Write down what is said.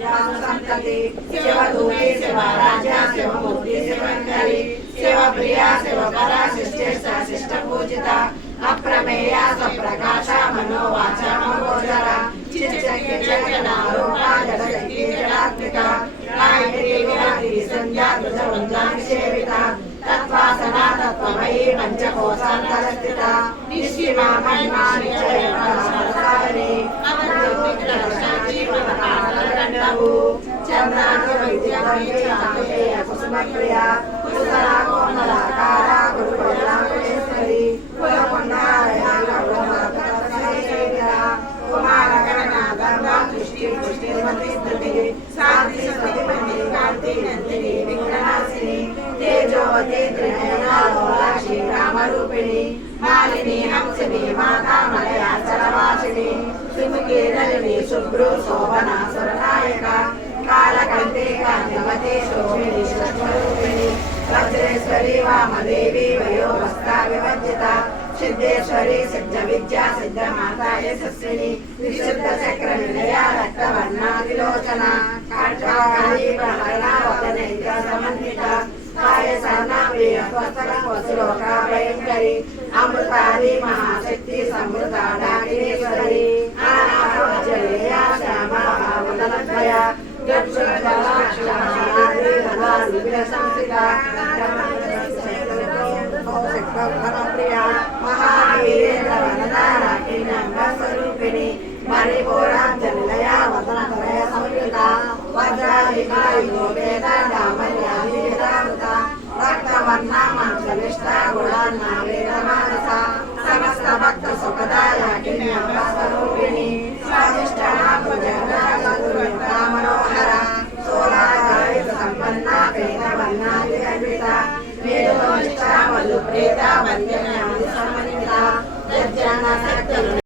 संतति शिवदूती शिवराजा शिवमूर्ति शिवंकरी शिवप्रिया शिवपरा शिष्टेष्टा शिष्टपूजिता अप्रमेया स्वप्रकाशा मनोवाचा मनोगोचरा चिच्चनारूपा जगदगी जडात्मिका गायत्री विरात्री संध्या ध्वजवंदनानि सेविता तत्वासना तत्त्वमयी पंचकोशान्तरस्थिता निष्ठिमा महिमा निश्चयसागरी चंद्रांशविद्याप्रिया कुसुमप्रिया कुशला कोमलाकारा गुरुकुलाकुलेश्वरी कुलकुंडालया कुमारगणना गंगा दृष्टि पुष्टिमती स्तुति शांति सतिमती कांति नंदिनी विघ्ननाशिनी तेजोवती त्रिनयना लोलाक्षी रामरूपिणी मालिनी हंसिनी माता मलया चलवासिनी सुमुखी नलिनी शुभ्रू शोभना सुरनायका कालकंठे कांतिमती शोभिनी स्वरूपिणी वज्रेश्वरी वामदेवी वयोवस्था विवर्जिता सिद्धेश्वरी सिद्ध विद्या सिद्ध माता यशस्विनी विशुद्ध चक्र निलया रक्तवर्णा विलोचना खड्गाकाली प्रहरणा वदनैका समन्विता कायसना प्रिय वस्त्रं वसुलोका भयंकरी अमृताली महाशक्ति समृता डाकिनीश्वरी आनाभोजलेया श्यामा वदनद्वया गच्छलाक्षमानाद्रि तदा विलसंसिता प्रिया महावीरेन्द्र वरदाराकिनी मणिपुरांजलिलया वदनत्रय संयुता वज्राधिकारिणो वेदाडामल्याभिवेदावृता रक्तवर्णा मंत्रनिष्ठा गुणान्ना वेदमानसा समस्त भक्त सुखदायाकिनी अम्बस्वरूपिणी स्वादिष्ठा भुजगणा मनोहरा सोलाकारित संपन्ना वेदवर्णादिगर्भिता वेदोनिष्ठा मधुप्रीता वन्द्यना